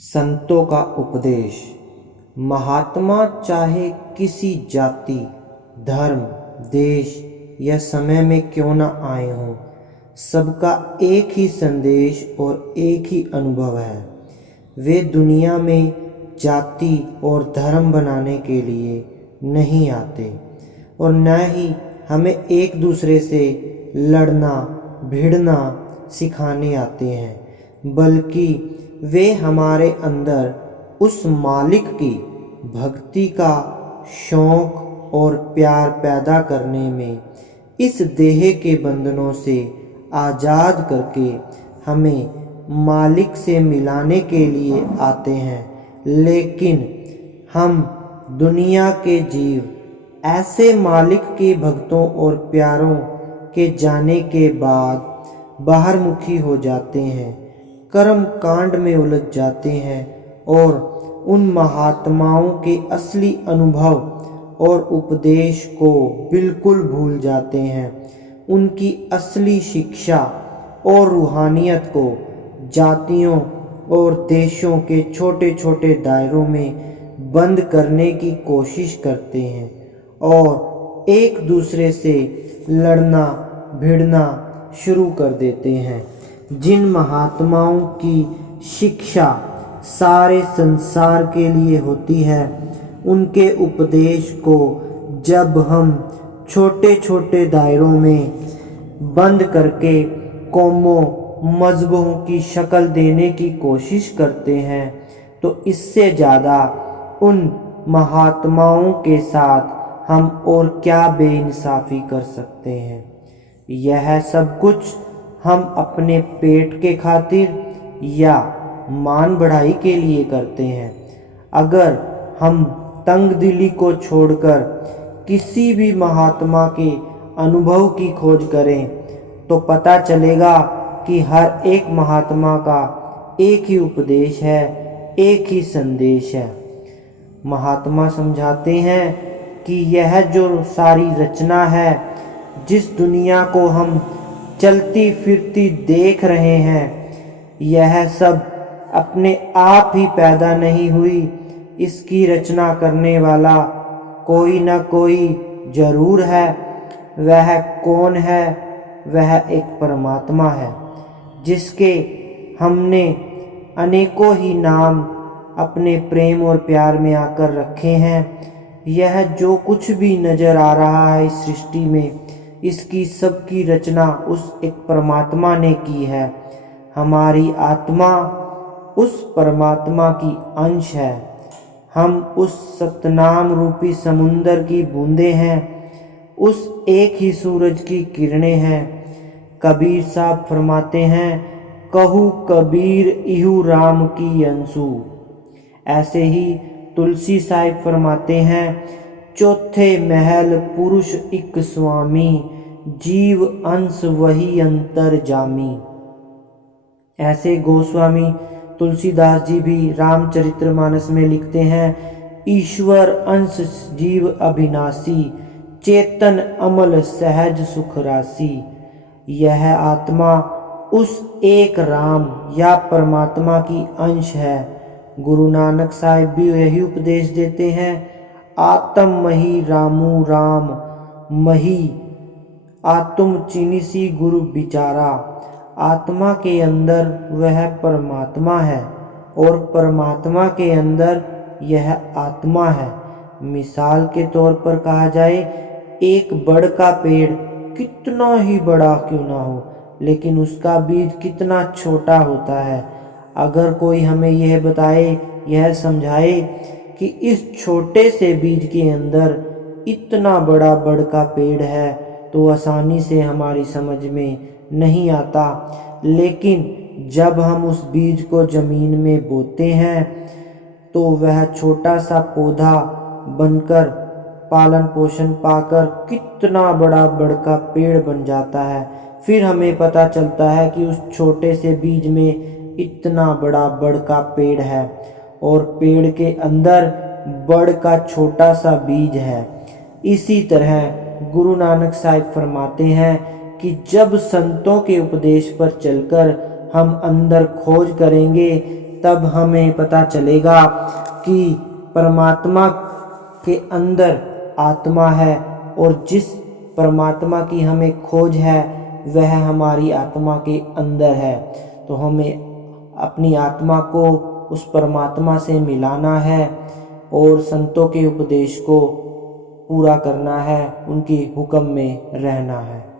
संतों का उपदेश। महात्मा चाहे किसी जाति, धर्म, देश या समय में क्यों न आए हों, सबका एक ही संदेश और एक ही अनुभव है। वे दुनिया में जाति और धर्म बनाने के लिए नहीं आते और न ही हमें एक दूसरे से लड़ना भिड़ना सिखाने आते हैं, बल्कि वे हमारे अंदर उस मालिक की भक्ति का शौक़ और प्यार पैदा करने में, इस देह के बंधनों से आज़ाद करके हमें मालिक से मिलाने के लिए आते हैं। लेकिन हम दुनिया के जीव ऐसे मालिक के भक्तों और प्यारों के जाने के बाद बाहरमुखी हो जाते हैं, कर्म कांड में उलझ जाते हैं और उन महात्माओं के असली अनुभव और उपदेश को बिल्कुल भूल जाते हैं। उनकी असली शिक्षा और रूहानियत को जातियों और देशों के छोटे छोटे दायरों में बंद करने की कोशिश करते हैं और एक दूसरे से लड़ना भिड़ना शुरू कर देते हैं। जिन महात्माओं की शिक्षा सारे संसार के लिए होती है, उनके उपदेश को जब हम छोटे छोटे दायरों में बंद करके कौमों मज़हबों की शक्ल देने की कोशिश करते हैं, तो इससे ज़्यादा उन महात्माओं के साथ हम और क्या बेइंसाफ़ी कर सकते हैं। यह सब कुछ हम अपने पेट के खातिर या मान बढ़ाई के लिए करते हैं। अगर हम तंग दिली को छोड़कर किसी भी महात्मा के अनुभव की खोज करें, तो पता चलेगा कि हर एक महात्मा का एक ही उपदेश है, एक ही संदेश है। महात्मा समझाते हैं कि यह जो सारी रचना है, जिस दुनिया को हम चलती फिरती देख रहे हैं, यह सब अपने आप ही पैदा नहीं हुई। इसकी रचना करने वाला कोई न कोई जरूर है। वह कौन है? वह एक परमात्मा है, जिसके हमने अनेकों ही नाम अपने प्रेम और प्यार में आकर रखे हैं। यह जो कुछ भी नज़र आ रहा है इस सृष्टि में, इसकी सबकी रचना उस एक परमात्मा ने की है। हमारी आत्मा उस परमात्मा की अंश है। हम उस सतनाम रूपी समुंदर की बूंदें हैं, उस एक ही सूरज की किरणें हैं। कबीर साहब फरमाते हैं, कहू कबीर इहू राम की अंशु। ऐसे ही तुलसी साहिब फरमाते हैं, चौथे महल पुरुष इक स्वामी, जीव अंश वही अंतर जामी। ऐसे गोस्वामी तुलसीदास जी भी रामचरितमानस में लिखते हैं, ईश्वर अंश जीव अविनाशी, चेतन अमल सहज सुख राशि। यह आत्मा उस एक राम या परमात्मा की अंश है। गुरु नानक साहिब भी यही उपदेश देते हैं, आत्म मही रामू राम मही, आत्म चिनिसी गुरु बिचारा। आत्मा के अंदर वह परमात्मा है और परमात्मा के अंदर यह आत्मा है। मिसाल के तौर पर कहा जाए, एक बड़ का पेड़ कितना ही बड़ा क्यों ना हो, लेकिन उसका बीज कितना छोटा होता है। अगर कोई हमें यह बताए, यह समझाए कि इस छोटे से बीज के अंदर इतना बड़ा बड़ का पेड़ है, तो आसानी से हमारी समझ में नहीं आता। लेकिन जब हम उस बीज को ज़मीन में बोते हैं, तो वह छोटा सा पौधा बनकर पालन पोषण पाकर कितना बड़ा बड़का पेड़ बन जाता है। फिर हमें पता चलता है कि उस छोटे से बीज में इतना बड़ा बड़का पेड़ है और पेड़ के अंदर बड़ का छोटा सा बीज है। इसी तरह गुरु नानक साहिब फरमाते हैं कि जब संतों के उपदेश पर चलकर हम अंदर खोज करेंगे, तब हमें पता चलेगा कि परमात्मा के अंदर आत्मा है और जिस परमात्मा की हमें खोज है वह हमारी आत्मा के अंदर है। तो हमें अपनी आत्मा को उस परमात्मा से मिलाना है और संतों के उपदेश को पूरा करना है, उनकी हुक्म में रहना है।